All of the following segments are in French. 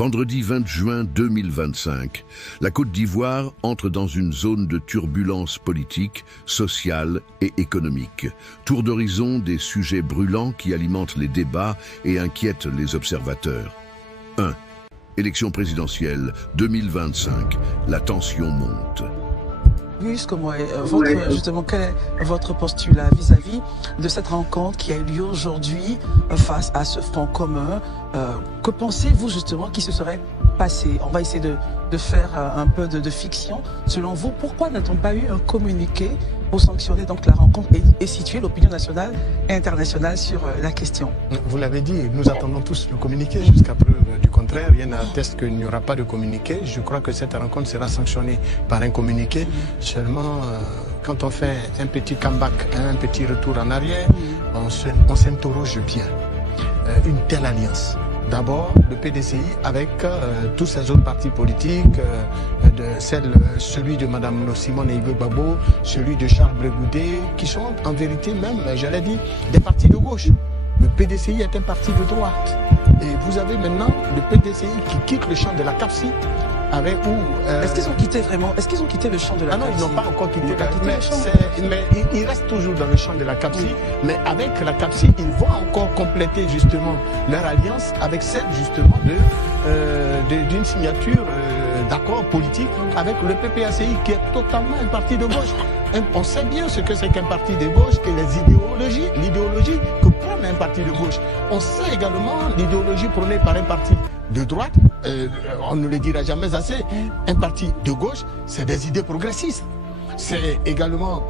Vendredi 20 juin 2025, la Côte d'Ivoire entre dans une zone de turbulence politique, sociale et économique. Tour d'horizon des sujets brûlants qui alimentent les débats et inquiètent les observateurs. 1. Élection présidentielle 2025. La tension monte. Justement, quel est votre postulat vis-à-vis de cette rencontre qui a eu lieu aujourd'hui face à ce front commun? Que pensez-vous justement qui se serait passé? On va essayer de faire un peu de fiction. Selon vous, pourquoi n'a-t-on pas eu un communiqué pour sanctionner donc la rencontre et situer l'opinion nationale et internationale sur la question? Vous l'avez dit, nous attendons tous le communiqué jusqu'à preuve du contraire. Rien n'atteste qu'il n'y aura pas de communiqué. Je crois que cette rencontre sera sanctionnée par un communiqué. Seulement, quand on fait un petit comeback, un petit retour en arrière, on s'interroge bien. Une telle alliance. D'abord, le PDCI avec tous ces autres partis politiques, celui de Mme Simone Ibe-Babo, celui de Charles Bregoudet, qui sont en vérité même, j'allais dire, des partis de gauche. Le PDCI est un parti de droite. Et vous avez maintenant le PDCI qui quitte le champ de la CAPSI. Est-ce qu'ils ont quitté vraiment? Est-ce qu'ils ont quitté le champ de la CAPSI? Non, ils n'ont pas encore quitté mais ils restent toujours dans le champ de la CAPSI. Mais avec la CAPSI, ils vont encore compléter justement leur alliance avec celle justement d'une signature d'accord politique avec le PPACI qui est totalement un parti de gauche. On sait bien ce que c'est qu'un parti de gauche et l'idéologie que prône un parti de gauche. On sait également l'idéologie prônée par un parti de droite, on ne le dira jamais assez, un parti de gauche, c'est des idées progressistes. C'est également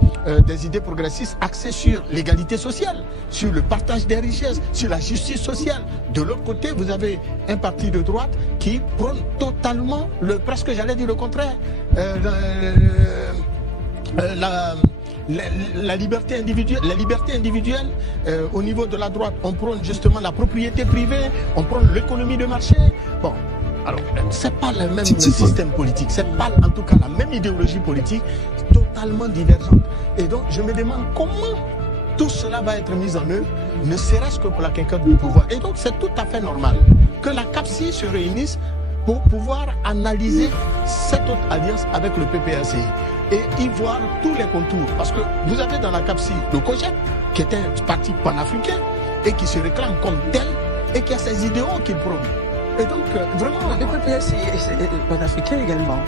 des idées progressistes axées sur l'égalité sociale, sur le partage des richesses, sur la justice sociale. De l'autre côté, vous avez un parti de droite qui prône totalement, presque j'allais dire le contraire, la liberté individuelle, au niveau de la droite, on prône justement la propriété privée, on prône l'économie de marché. Bon, alors, c'est pas le même système politique, c'est pas en tout cas la même idéologie politique, totalement divergente. Et donc, je me demande comment tout cela va être mis en œuvre, ne serait-ce que pour la quinquennale du pouvoir. Et donc, c'est tout à fait normal que la CAPSI se réunisse pour pouvoir analyser cette autre alliance avec le PPACI et y voir tous les contours. Parce que vous avez dans la CAPSI le COGEP, qui est un parti panafricain et qui se réclame comme tel et qui a ses idéaux qu'il prône. Et donc, vraiment... Le PPACI est panafricain également.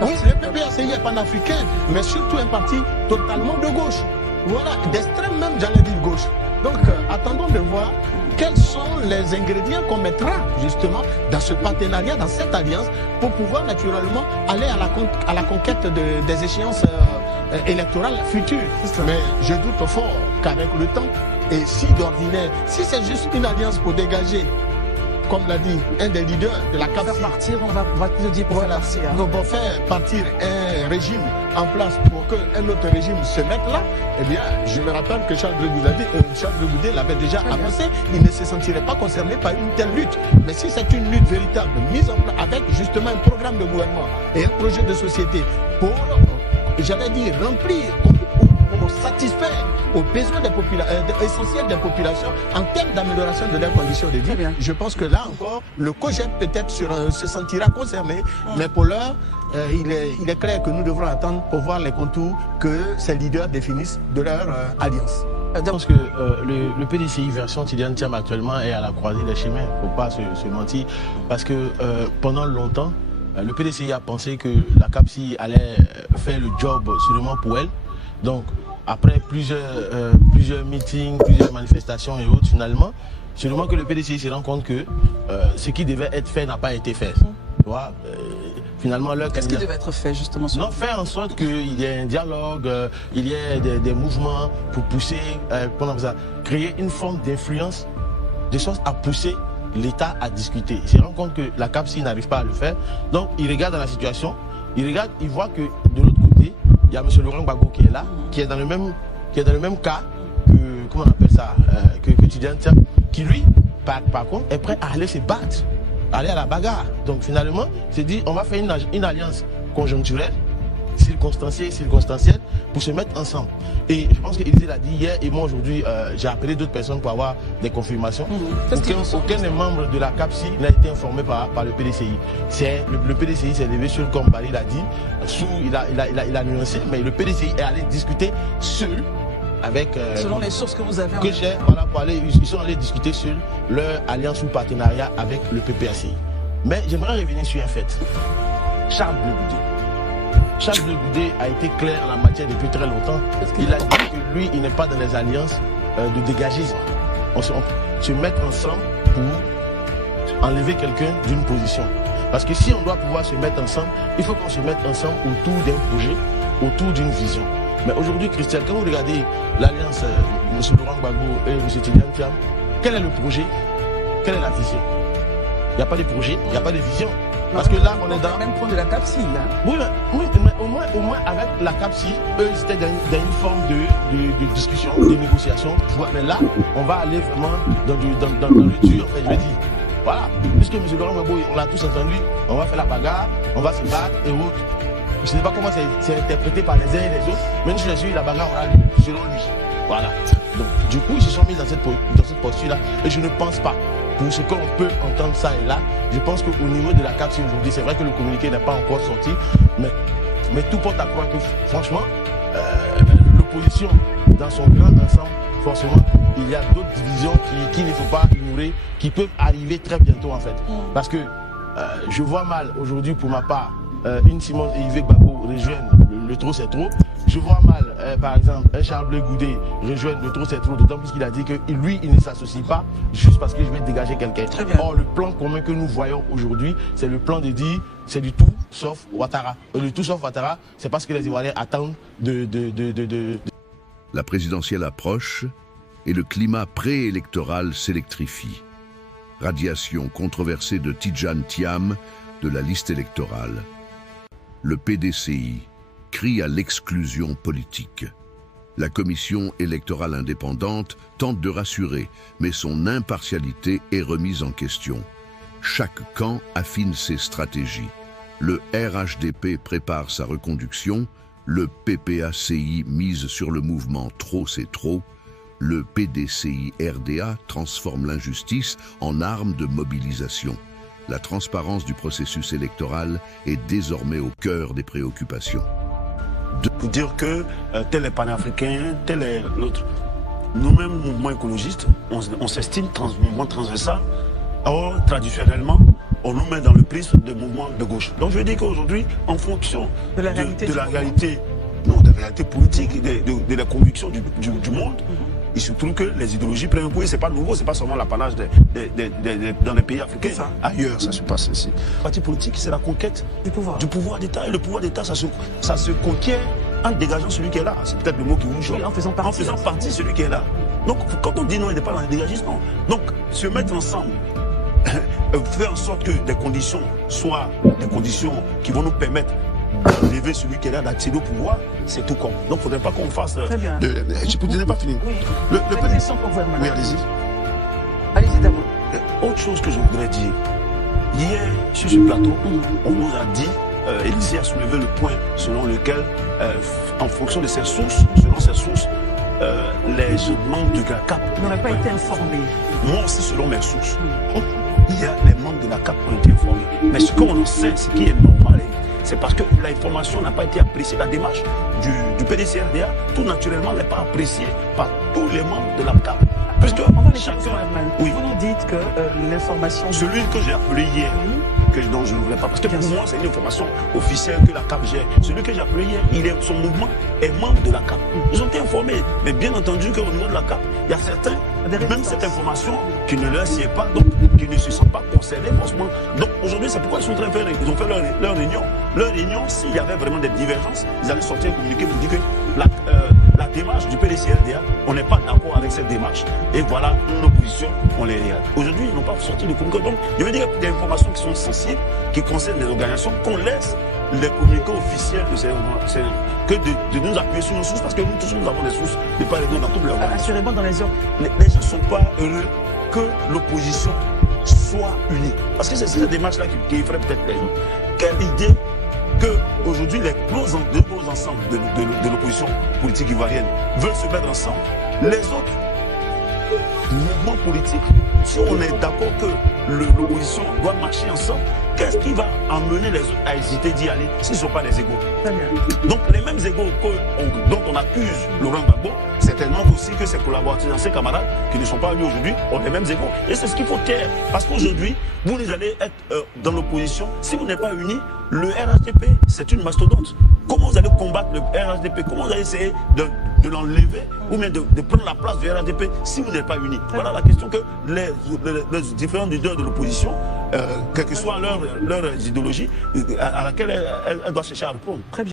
Oui, le PPACI est panafricain, mais surtout un parti totalement de gauche. Voilà, d'extrême même, j'allais dire gauche. Donc, attendons de voir quels sont les ingrédients qu'on mettra justement dans ce partenariat, dans cette alliance, pour pouvoir naturellement aller à la conquête des échéances électorales futures. Mais je doute fort qu'avec le temps, et si d'ordinaire, si c'est juste une alliance pour dégager, comme l'a dit un des leaders de la CAPSI, on va te dire pour partir. Nous allons faire partir un régime en place pour qu'un autre régime se mette là. Eh bien, je me rappelle que Charles Bregoudet l'avait déjà avancé. Il ne se sentirait pas concerné par une telle lutte. Mais si c'est une lutte véritable, mise en place avec justement un programme de gouvernement et un projet de société pour, j'allais dire, remplir ou satisfaire aux besoins essentiels des populations en termes d'amélioration de leurs conditions de vie. Je pense que là encore, le COGEP peut-être se sentira concerné, mais pour l'heure, il est clair que nous devrons attendre pour voir les contours que ces leaders définissent de leur alliance. Je pense que le PDCI version Tidjane Thiam actuellement est à la croisée des chemins, il ne faut pas se mentir, parce que pendant longtemps, le PDCI a pensé que la CAPSI allait faire le job seulement pour elle. Donc, après plusieurs meetings, plusieurs manifestations et autres, finalement, seulement que le PDCI se rend compte que ce qui devait être fait n'a pas été fait. Finalement, qu'est-ce qui devait être fait justement? Faire en sorte qu'il y ait un dialogue, il y ait des mouvements pour pousser, créer une forme d'influence de sorte à pousser l'État à discuter. Il se rend compte que la CAPSI n'arrive pas à le faire. Donc, il regarde dans la situation, il voit que de l'autre côté, il y a M. Laurent Gbagbo qui est là, qui est dans le même cas que, comment on appelle ça, que Tidjane Thiam, qui lui, par contre, est prêt à aller se battre, aller à la bagarre. Donc finalement, c'est dit, on va faire une alliance conjoncturelle circonstancielle pour se mettre ensemble. Et je pense qu'Élysée l'a dit hier, et moi aujourd'hui, j'ai appelé d'autres personnes pour avoir des confirmations. Aucun des membres de la CAPSI n'a été informé par le PDCI. Le PDCI s'est levé sur, comme Barry l'a dit, il a nuancé, mais le PDCI est allé discuter seul avec... selon les sources que vous avez... Que j'ai, voilà, ils sont allés discuter sur leur alliance ou partenariat avec le PPACI. Mais j'aimerais revenir sur un fait. Charles Bleu Goudé. Charles Bleu Goudé a été clair en la matière depuis très longtemps. Il a dit que lui, il n'est pas dans les alliances de dégagisme. On se mettre ensemble pour enlever quelqu'un d'une position. Parce que si on doit pouvoir se mettre ensemble, il faut qu'on se mette ensemble autour d'un projet, autour d'une vision. Mais aujourd'hui, Christian, quand vous regardez l'alliance M. Laurent Gbagbo et M. Tidjane Thiam, quel est le projet? Quelle est la vision? Il n'y a pas de projet, il n'y a pas de vision. Parce que là, on est dans le même point de la CAPSI. Hein? Oui, mais au moins avec la CAPSI, eux, ils étaient dans une forme de discussion, de négociation. Mais là, on va aller vraiment dans le dur, en fait, je veux dire. Voilà. Puisque M. Laurent Gbagbo, on l'a tous entendu, on va faire la bagarre, on va se battre et autres. Je ne sais pas comment c'est interprété par les uns et les autres, mais je suis sûr la bagarre aura lieu, selon lui. Voilà. Donc, du coup, ils se sont mis dans cette posture-là. Et je ne pense pas, pour ce qu'on peut entendre ça et là, je pense qu'au niveau de la CAPSI aujourd'hui, c'est vrai que le communiqué n'est pas encore sorti, mais tout porte à croire que, franchement, l'opposition, dans son grand ensemble, forcément, il y a d'autres divisions qu'il ne faut pas ignorer, qui peuvent arriver très bientôt, en fait. Parce que je vois mal, aujourd'hui, pour ma part, une Simone et Yves Gbagbo rejoignent le trop c'est trop. Je vois mal, par exemple, un Charles Bleu Goudé rejoindre le trop c'est trop, d'autant plus qu'il a dit que lui, il ne s'associe pas juste parce que je vais dégager quelqu'un. Or, le plan commun que nous voyons aujourd'hui, c'est le plan de dire, c'est du tout sauf Ouattara. Le tout sauf Ouattara, c'est parce que les Ivoiriens attendent La présidentielle approche et le climat préélectoral s'électrifie. Radiation controversée de Tidjane Thiam de la liste électorale. Le PDCI crie à l'exclusion politique. La commission électorale indépendante tente de rassurer, mais son impartialité est remise en question. Chaque camp affine ses stratégies. Le RHDP prépare sa reconduction, le PPACI mise sur le mouvement Trop c'est trop, le PDCI-RDA transforme l'injustice en arme de mobilisation. La transparence du processus électoral est désormais au cœur des préoccupations. Pour dire que tel est panafricain, tel est l'autre. Nous-mêmes, mouvement écologiste, on s'estime mouvement transversal. Or, traditionnellement, on nous met dans le prisme de mouvement de gauche. Donc je veux dire qu'aujourd'hui, en fonction de la réalité politique, de la conviction du monde, il se trouve que les idéologies prennent un coup et ce n'est pas nouveau, ce n'est pas seulement l'apanage dans les pays africains. Ailleurs, ça se passe ici. Le parti politique, c'est la conquête du pouvoir d'État. Et le pouvoir d'État, ça se conquiert en dégageant celui qui est là. C'est peut-être le mot qui vous choque. Oui, en faisant partie de celui qui est là. Donc, quand on dit non, il n'est pas dans le dégagisme. Donc, se mettre ensemble, faire en sorte que des conditions soient des conditions qui vont nous permettre d'enlever celui qui est là, d'accéder au pouvoir, c'est tout con. Donc il ne faudrait pas qu'on fasse... Très bien. Je n'ai pas fini. Oui. Le question pour vous, madame. Oui, allez-y. Allez-y d'abord. Autre chose que je voudrais dire. Hier, sur ce plateau, on nous a dit, Élysée a soulevé le point selon lequel, en fonction de ses sources, les membres de la CAP... Vous n'avez pas été informés. Moi aussi, selon mes sources. Il y a les membres de la CAP qui ont été informés. Mais ce qu'on en sait, ce qui est normal, c'est parce que l'information n'a pas été appréciée. La démarche du PDCRDA, tout naturellement, n'est pas appréciée par tous les membres de la CAP. Parce que on va les chacun. Oui. Vous nous dites que l'information... Celui que j'ai appelé hier, dont je ne voulais pas, parce que pour moi, c'est une information officielle que la CAP gère. Celui que j'ai appelé hier, son mouvement est membre de la CAP. Ils ont été informés. Mais bien entendu qu'au niveau de la CAP, il y a certains, même cette information, qui ne leur sied pas, donc qui ne se sentent pas concernés, franchement. Donc aujourd'hui, c'est pourquoi ils sont en train de faire, ils ont fait leur réunion. Leur réunion, s'il y avait vraiment des divergences, ils allaient sortir un communiqué pour dire que la démarche du PDCRDA, on n'est pas d'accord avec cette démarche. Et voilà nos positions, on les regarde. Aujourd'hui, ils n'ont pas sorti de communiqué. Donc, je veux dire qu'il y a des informations qui sont sensibles, qui concernent les organisations, qu'on laisse les communiqués officiels de ces organisations, que de nous appuyer sur nos sources, parce que nous tous, nous avons des sources de part et d'autre dans toutes les organisations. Assurément, dans les heures. Les gens ne sont pas heureux que l'opposition soit unie. Parce que c'est cette démarche-là qui ferait peut-être les gens. Quelle idée qu'aujourd'hui, les deux gros ensembles de l'opposition politique ivoirienne veulent se mettre ensemble. Les autres mouvements politiques, si on est d'accord que l'opposition doit marcher ensemble, qu'est-ce qui va emmener les autres à hésiter d'y aller s'ils ne sont pas des égaux? Donc les mêmes égaux dont on accuse Laurent Gbagbo, certainement aussi que ses collaborateurs, ses camarades qui ne sont pas venus aujourd'hui ont les mêmes égaux. Et c'est ce qu'il faut taire. Parce qu'aujourd'hui, vous allez être dans l'opposition, si vous n'êtes pas unis, le RHDP, c'est une mastodonte. Comment vous allez combattre le RHDP? Comment vous allez essayer de l'enlever ou bien de prendre la place du RHDP si vous n'êtes pas unis? Voilà la question que les différents leaders de l'opposition, quelle que soit leur idéologie, à laquelle elle doit chercher à répondre. Très bien.